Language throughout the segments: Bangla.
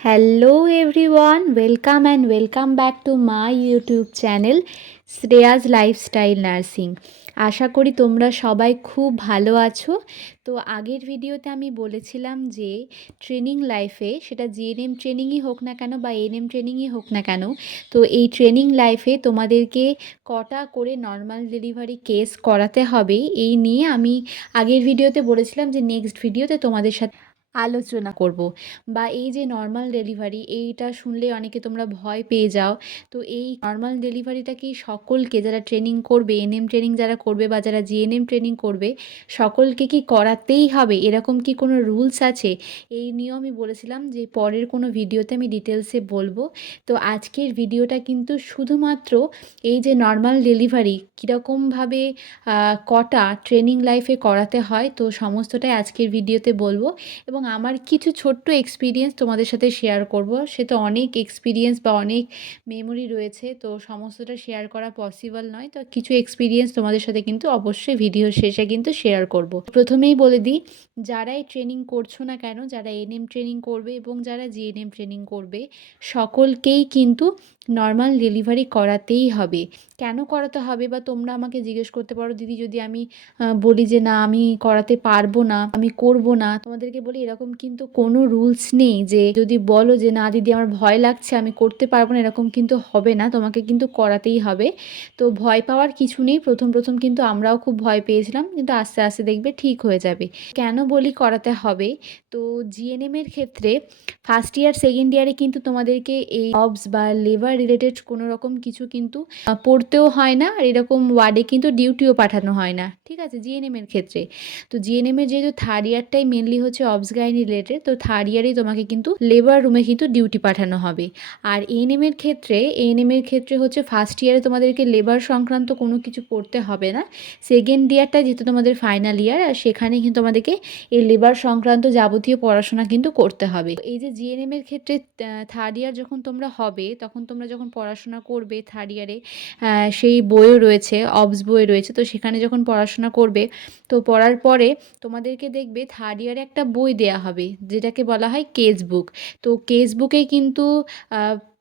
Hello everyone, welcome back to my YouTube channel Shreyas lifestyle nursing. আশা করি তোমরা সবাই খুব ভালো আছো। তো আগের ভিডিওতে আমি বলেছিলাম যে ট্রেনিং লাইফে, সেটা জিএনএম ট্রেনিংই হোক না কেন বা এএনএম ট্রেনিংই হোক না কেন, তো এই ট্রেনিং লাইফে তোমাদেরকে কটা করে নর্মাল ডেলিভারি কেস করাতে হবে এই নিয়ে আমি আগের ভিডিওতে বলেছিলাম যে নেক্সট ভিডিওতে তোমাদের সাথে আলোচনা করব। বা এই যে নর্মাল ডেলিভারি, এইটা শুনলে অনেকে তোমরা ভয় পেয়ে যাও। তো এই নর্মাল ডেলিভারিটা কি সকলকে, যারা ট্রেনিং করবে, এনএম ট্রেনিং যারা করবে বা যারা জিএনএম ট্রেনিং করবে, সকলকে কি করাতেই হবে, এরকম কি কোনো রুলস আছে? এই নিয়েও আমি বলেছিলাম যে পরের কোনো ভিডিওতে আমি ডিটেলসে বলবো। তো আজকের ভিডিওটা কিন্তু শুধুমাত্র এই যে নর্মাল ডেলিভারি কীরকমভাবে কটা ট্রেনিং লাইফে করাতে হয়, তো সমস্তটাই আজকের ভিডিওতে বলবো। এবং আমার কিছু ছোট্ট এক্সপিরিয়েন্স তোমাদের সাথে শেয়ার করব। সে তো অনেক এক্সপিরিয়েন্স বা অনেক মেমোরি রয়েছে, তো সমস্তটা শেয়ার করা পসিবল নয়। তো কিছু এক্সপিরিয়েন্স তোমাদের সাথে কিন্তু অবশ্যই ভিডিও শেষে কিন্তু শেয়ার করব। প্রথমেই বলে দিই, যারাই ট্রেনিং করছো না কেন, যারা এনএম ট্রেনিং করবে এবং যারা জিএনএম ট্রেনিং করবে, সকলকেই কিন্তু নর্মাল ডেলিভারি করাতেই হবে। কেন করাতে হবে, বা তোমরা আমাকে জিজ্ঞেস করতে পারো দিদি, যদি আমি বলি যে না আমি করাতে পারবো না, আমি করব না, তোমাদেরকে বলি এরকম কিন্তু কোনো রুলস নেই যে যদি বলো যে না দিদি আমার ভয় লাগছে আমি করতে পারবো না, এরকম কিন্তু হবে না, তোমাকে কিন্তু করাতেই হবে। তো ভয় পাওয়ার কিছু নেই। প্রথম প্রথম কিন্তু আমরাও খুব ভয় পেয়েছিলাম, কিন্তু আস্তে আস্তে দেখবে ঠিক হয়ে যাবে। কেন বলি করাতে হবে, তো জিএনএম এর ক্ষেত্রে ফার্স্ট ইয়ার সেকেন্ড ইয়ারে কিন্তু তোমাদেরকে এই অবস বা লেবার রিলেটেড কোনো রকম কিছু কিন্তু পড়তেও হয় না, আর এরকম ওয়ার্ডে কিন্তু ডিউটিও পাঠানো হয় না, ঠিক আছে, জিএনএম এর ক্ষেত্রে। তো জিএনএম এর যেহেতু থার্ড ইয়ারটাই মেনলি হচ্ছে অবস গাইনি রিলেটেড, তো থার্ড ইয়ারেই তোমাকে কিন্তু লেবার রুমে কিন্তু ডিউটি পাঠানো হবে। আর এএনএম এর ক্ষেত্রে, হচ্ছে ফার্স্ট ইয়ারে তোমাদেরকে লেবার সংক্রান্ত কোনো কিছু পড়তে হবে না। সেকেন্ড ইয়ারটা যেহেতু তোমাদের ফাইনাল ইয়ার, আর সেখানে কিন্তু তোমাদেরকে এই লেবার সংক্রান্ত যাবতীয় পড়াশোনা কিন্তু করতে হবে। এই যে জিএনএম এর ক্ষেত্রে থার্ড ইয়ার যখন তোমরা হবে, তখন তোমরা যখন পড়াশোনা করবে থার্ড ইয়ারে, সেই বইও রয়েছে, অবস বই রয়েছে, তো সেখানে যখন পড়াশোনা করবে, তো পড়ার পরে তোমাদেরকে দেখবে থার্ড ইয়ারে একটা বই দেয়া হবে যেটাকে বলা হয় কেস বুক। তো কেস বুকে কিন্তু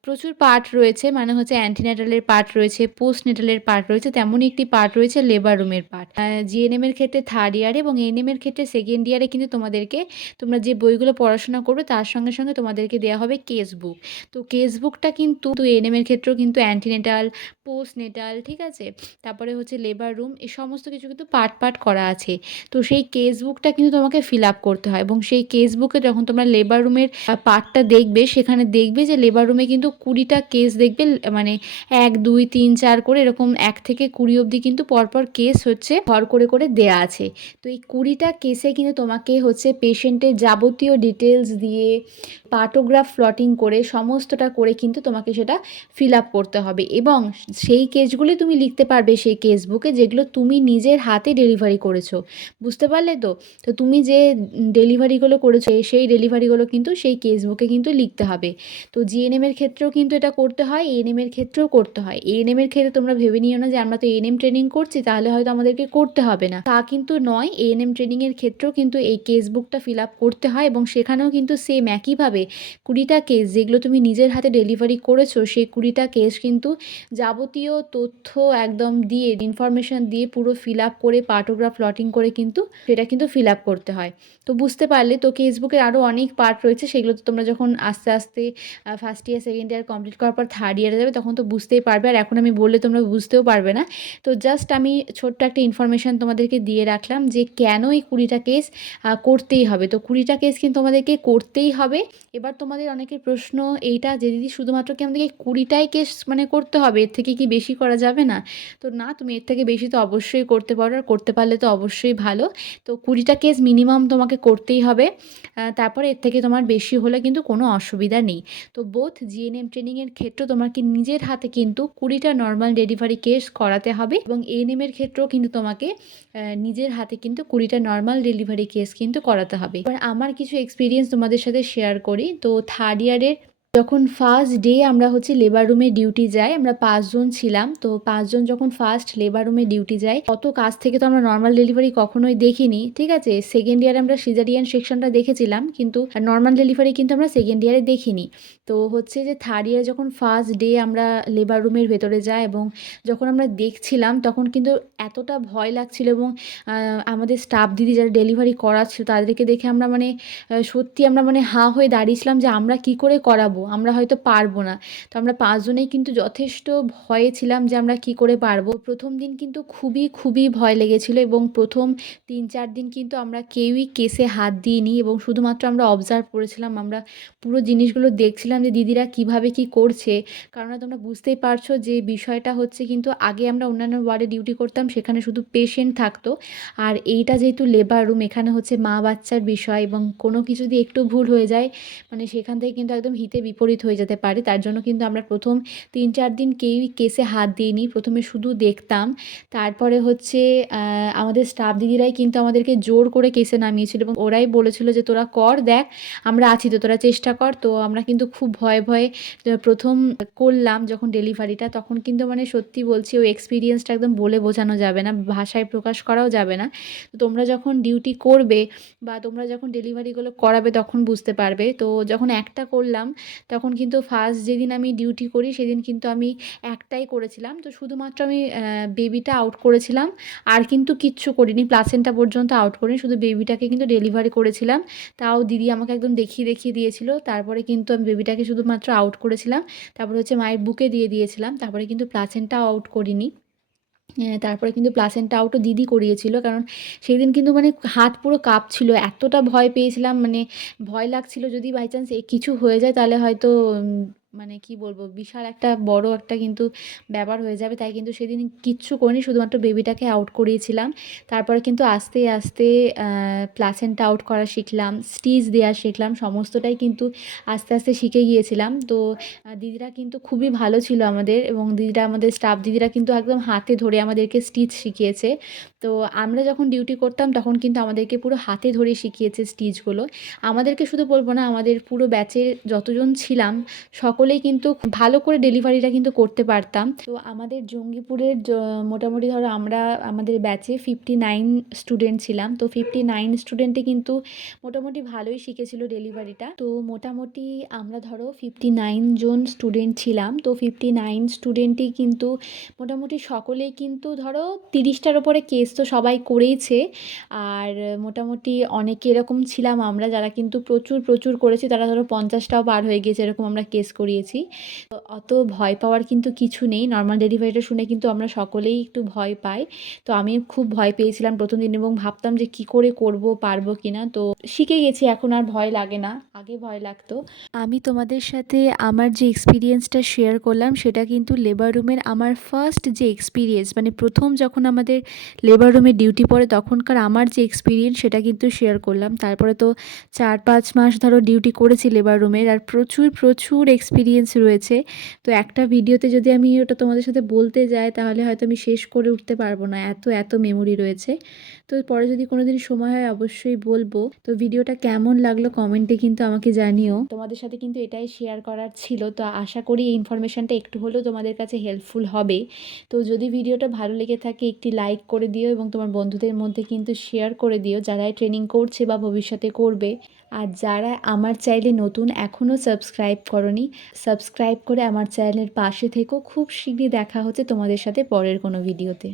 প্রচুর পার্ট রয়েছে, মানে হচ্ছে অ্যান্টিনেটালের পার্ট রয়েছে, পোস্ট নেটালের পার্ট রয়েছে, তেমনই একটি পার্ট রয়েছে লেবার রুমের পার্ট। জিএনএম এর ক্ষেত্রে থার্ড ইয়ারে এবং এএনএম এর ক্ষেত্রে সেকেন্ড ইয়ারে কিন্তু তোমাদেরকে, তোমরা যে বইগুলো পড়াশোনা করবে তার সঙ্গে সঙ্গে তোমাদেরকে দেওয়া হবে কেস বুক। তো কেস বুকটা কিন্তু এএনএম এর ক্ষেত্রেও কিন্তু অ্যান্টিনেটাল, পোস্ট নেটাল, ঠিক আছে, তারপরে হচ্ছে লেবার রুম, এই সমস্ত কিছু কিন্তু পার্ট পার্ট করা আছে। তো সেই কেস বুকটা কিন্তু তোমাকে ফিল আপ করতে হয়, এবং সেই কেস বুকে যখন তোমরা লেবার রুমের পার্টটা দেখবে, সেখানে দেখবে যে লেবার রুমে কিন্তু 20টা কেস দেখবে, মানে 1 2 3 4 করে এরকম 1 থেকে 20 অবধি কিন্তু পরপর কেস হচ্ছে ঘর করে করে দেয়া আছে। তো এই 20টা কেসে কিন্তু তোমাকে হচ্ছে পেশেন্টের যাবতীয় ডিটেলস দিয়ে পার্টোগ্রাফ প্লটিং করে সমস্তটা করে কিন্তু তোমাকে সেটা ফিল আপ করতে হবে, এবং সেই কেসগুলি তুমি লিখতে পারবে সেই কেস বুকে যেগুলো তুমি নিজের হাতে ডেলিভারি করেছো। বুঝতে পারলে তো? তো তুমি যে ডেলিভারিগুলো করেছো সেই ডেলিভারিগুলো কিন্তু সেই কেস বুকে কিন্তু লিখতে হবে। তো জিএনএম এর ক্ষেত্রেও কিন্তু এটা করতে হয়, এএনএম এর ক্ষেত্রেও করতে হয়। এএনএম এর ক্ষেত্রে তোমরা ভেবে নিও না যে আমরা তো এএনএম ট্রেনিং করছি তাহলে হয়তো আমাদেরকে করতে হবে না, তা কিন্তু নয়। এএনএম ট্রেনিং এর ক্ষেত্রেও কিন্তু এই কেস বুকটা ফিল আপ করতে হয়, এবং সেখানেও কিন্তু সেম একইভাবে 20টা কেস যেগুলো তুমি নিজের হাতে ডেলিভারি করেছো, সেই 20টা কেস কিন্তু যাবতীয় তথ্য একদম দিয়ে, ইনফরমেশান দিয়ে পুরো ফিল আপ করে পার্টোগ্রাফ প্লটিং করে কিন্তু সেটা কিন্তু ফিল আপ করতে হয়। তো বুঝতে পারলে তো? কেস বুকের আরও অনেক পার্ট রয়েছে, সেগুলো তো তোমরা যখন আস্তে আস্তে first year second year complete করার পর থার্ড ইয়ারে যাবে তখন তো বুঝতেই পারবে, আর এখন আমি বললে তোমরা বুঝতেও পারবে না। তো জাস্ট আমি ছোট্ট একটা ইনফরমেশান তোমাদেরকে দিয়ে রাখলাম যে কেন এই 20টা কেস করতেই হবে। তো 20টা কেস কিন্তু তোমাদেরকে করতেই হবে। এবার তোমাদের অনেকের প্রশ্ন এইটা যে দিদি শুধুমাত্র কি আমাদেরকে 20টাই কেস মানে করতে হবে, এর থেকে কি বেশি করা যাবে না? তো না, তুমি এর থেকে বেশি তো অবশ্যই করতে পারো, আর করতে পারলে তো অবশ্যই ভালো। তো 20টা কেস মিনিমাম তোমাকে করতেই হবে, তারপরে এর থেকে তোমার বেশি হলে কিন্তু কোনো অসুবিধা নেই। তো বোথ জিএনএম ট্রেনিংয়ের ক্ষেত্রেও তোমাকে নিজের হাতে কিন্তু 20টা নর্মাল ডেলিভারি কেস করাতে হবে, এবং এএনএম এর ক্ষেত্রেও কিন্তু তোমাকে নিজের হাতে কিন্তু 20টা নর্মাল ডেলিভারি কেস কিন্তু করাতে হবে। এবার আমার কিছু এক্সপিরিয়েন্স তোমাদের সাথে শেয়ার করি। তো থার্ড ইয়ারের যখন ফার্স্ট ডে আমরা হচ্ছে লেবার রুমে ডিউটি যাই, আমরা 5 জন ছিলাম। তো 5 জন যখন ফার্স্ট লেবার রুমে ডিউটি যাই, অত কাছ থেকে তো আমরা নরমাল ডেলিভারি কখনোই দেখিনি, ঠিক আছে? সেকেন্ড ইয়ারে আমরা সিজারিয়ান সেকশনটা দেখেছিলাম, কিন্তু নরমাল ডেলিভারি কিন্তু আমরা সেকেন্ড ইয়ারে দেখিনি। তো হচ্ছে যে থার্ড ইয়ারে যখন ফার্স্ট ডে আমরা লেবার রুমের ভেতরে যাই এবং যখন আমরা দেখছিলাম, তখন কিন্তু এতটা ভয় লাগছিল এবং আমাদের স্টাফ দিদি যারা ডেলিভারি করাচ্ছিল তাদেরকে দেখে আমরা মানে সত্যি আমরা মানে হাঁ হয়ে দাঁড়িয়েছিলাম যে আমরা কি করে করাবো? আমরা হয়তো পারবো না। তো আমরা 5 জনেই কিন্তু যথেষ্ট ভয়ে ছিলাম যে আমরা কি করে পারবো। ১ম দিন কিন্তু খুবই ভয় লেগেছিল এবং ১ম ৩-৪ দিন কিন্তু আমরা কেউই কেসে হাত দিইনি এবং শুধুমাত্র আমরা অবজার্ভ করেছিলাম। আমরা পুরো জিনিসগুলো দেখছিলাম যে দিদিরা কিভাবে কি করছে। কেননা তোমরা বুঝতেই পারছো যে বিষয়টা হচ্ছে, কিন্তু আগে আমরা অন্যান্য ওয়ার্ডে ডিউটি করতাম, সেখানে শুধু পেশেন্ট থাকতো। আর এইটা যেহেতু লেবার রুম, এখানে হচ্ছে মা বাচ্চার বিষয় এবং কোনো কিছু যদি একটু ভুল হয়ে যায়, মানে সেখান থেকে কিন্তু একদম হিতে বিপরীত হয়ে যেতে পারে। তার জন্য কিন্তু আমরা ১ম ৩-৪ দিন কেউই কেসে হাত দিইনি। ১ম এ শুধু দেখতাম। তারপরে হচ্ছে আমাদের স্টাফ দিদিরাই কিন্তু আমাদেরকে জোর করে কেসে নামিয়েছিল এবং ওরাই বলেছিল যে, "তোরা কর দেখ, আমরা আছি তো, তোরা চেষ্টা কর।" তো আমরা কিন্তু খুব ভয়ে ১ম করলাম যখন ডেলিভারিটা, তখন কিন্তু মানে সত্যি বলছি ওই এক্সপেরিয়েন্সটা একদম বলে বোঝানো যাবে না, ভাষায় প্রকাশ করাও যাবে না। তো তোমরা যখন ডিউটি করবে বা তোমরা যখন ডেলিভারিগুলো করাবে তখন বুঝতে পারবে। তো যখন একটা করলাম, তখন কিন্তু ফার্স্ট যেদিন আমি ডিউটি করি সেদিন কিন্তু আমি একটাই করেছিলাম। তো শুধুমাত্র আমি বেবিটা আউট করেছিলাম। আর কিন্তু কিচ্ছু করিনি। প্লাসেন্টা পর্যন্ত আউট করিনি। শুধু বেবিটাকে কিন্তু ডেলিভারি করেছিলাম। তাও দিদি আমাকে একদম দেখিয়ে দিয়েছিল। তারপরে কিন্তু আমি বেবিটাকে শুধুমাত্র আউট করেছিলাম। তারপরে হচ্ছে মায়ের বুকে দিয়ে দিয়েছিলাম। তারপরে কিন্তু প্লাসেন্টাও আউট করিনি। তারপরে কিন্তু প্লাসেন্টা আউটও দিদি করিয়েছিল। কারণ সেদিন কিন্তু মানে হাত পুরো কাঁপছিল। এতটা ভয় পেয়েছিলাম, মানে ভয় লাগছিল যদি বাই চান্স কিছু হয়ে যায় তাহলে হয়তো মানে কি বলবো, বিশাল একটা বড় একটা কিন্তু ব্যাপার হয়ে যাবে। তাই কিন্তু সেদিন কিচ্ছু করিনি, শুধুমাত্র বেবিটাকে আউট করিয়েছিলাম। তারপরে কিন্তু আস্তে প্লাসেন্টা আউট করা শিখলাম, স্টিচ দেওয়া শিখলাম। সমস্তটাই কিন্তু আস্তে শিখে গিয়েছিলাম। তো দিদিরা কিন্তু খুবই ভালো ছিল আমাদের এবং দিদিরা, আমাদের স্টাফ দিদিরা কিন্তু একদম হাতে ধরে আমাদেরকে স্টিচ শিখিয়েছে। তো আমরা যখন ডিউটি করতাম তখন কিন্তু আমাদেরকে পুরো হাতে ধরে শিখিয়েছে স্টিচগুলো। আমাদেরকে শুধু বলবো না, আমাদের পুরো ব্যাচের যতজন ছিলাম সকলেই কিন্তু খুব ভালো করে ডেলিভারিটা কিন্তু করতে পারতাম। তো আমাদের জঙ্গিপুরের মোটামুটি ধরো আমরা আমাদের ব্যাচে 59 স্টুডেন্ট ছিলাম। তো 59 স্টুডেন্টে কিন্তু মোটামুটি ভালোই শিখেছিল ডেলিভারিটা। তো মোটামুটি আমরা ধরো 59 জন স্টুডেন্ট ছিলাম। তো 59 স্টুডেন্টই কিন্তু মোটামুটি সকলেই কিন্তু ধরো 30টার ওপরে কেস তো সবাই করেইছে। আর মোটামুটি অনেকে এরকম ছিলাম আমরা যারা কিন্তু প্রচুর করেছি, তারা ধরো 50টাও পার হয়ে গিয়েছে, এরকম আমরা কেস করিয়েছি। তো অত ভয় পাওয়ার কিন্তু কিছু নেই। নর্মাল ডেলিভারিটা শুনে কিন্তু আমরা সকলেই একটু ভয় পাই। তো আমি খুব ভয় পেয়েছিলাম ১ম দিন এবং ভাবতাম যে কি করে করব, পারবো কিনা। তো শিখে গেছি, এখন আর ভয় লাগে না, আগে ভয় লাগতো। আমি তোমাদের সাথে আমার যে এক্সপিরিয়েন্সটা শেয়ার করলাম সেটা কিন্তু লেবার রুমের আমার ফার্স্ট যে এক্সপিরিয়েন্স, মানে প্রথম যখন আমাদের লেবার রুমে ডিউটি পড়ে তখনকার আমার যে এক্সপিরিয়েন্স সেটা কিন্তু শেয়ার করলাম। তারপরে তো ৪-৫ মাস ধরো ডিউটি করেছি লেবার রুমের, আর প্রচুর এক্সপিরিয়েন্স রয়েছে। তো একটা ভিডিওতে যদি আমি ওটা তোমাদের সাথে বলতে যাই তাহলে হয়তো আমি শেষ করে উঠতে পারবো না, এত মেমোরি রয়েছে। তো পরে যদি কোনোদিন সময় হয় অবশ্যই বলবো। তো ভিডিওটা কেমন লাগলো কমেন্টে কিন্তু আমাকে জানিও। তোমাদের সাথে কিন্তু এটাই শেয়ার করার ছিল। তো আশা করি এই ইনফরমেশনটা একটু হলেও তোমাদের কাছে হেল্পফুল হবে। তো যদি ভিডিওটা ভালো লেগে থাকে একটি লাইক করে দিও এবং তোমার বন্ধুদের মধ্যে কিন্তু শেয়ার করে দিও যারা ট্রেনিং করছে বা ভবিষ্যতে করবে। আর যারা আমার চ্যানেলে নতুন, এখনও সাবস্ক্রাইব করোনি, সাবস্ক্রাইব করে আমার চ্যানেলের পাশে থেকো। খুব শীঘ্রই দেখা হচ্ছে তোমাদের সাথে পরের কোনো ভিডিওতে।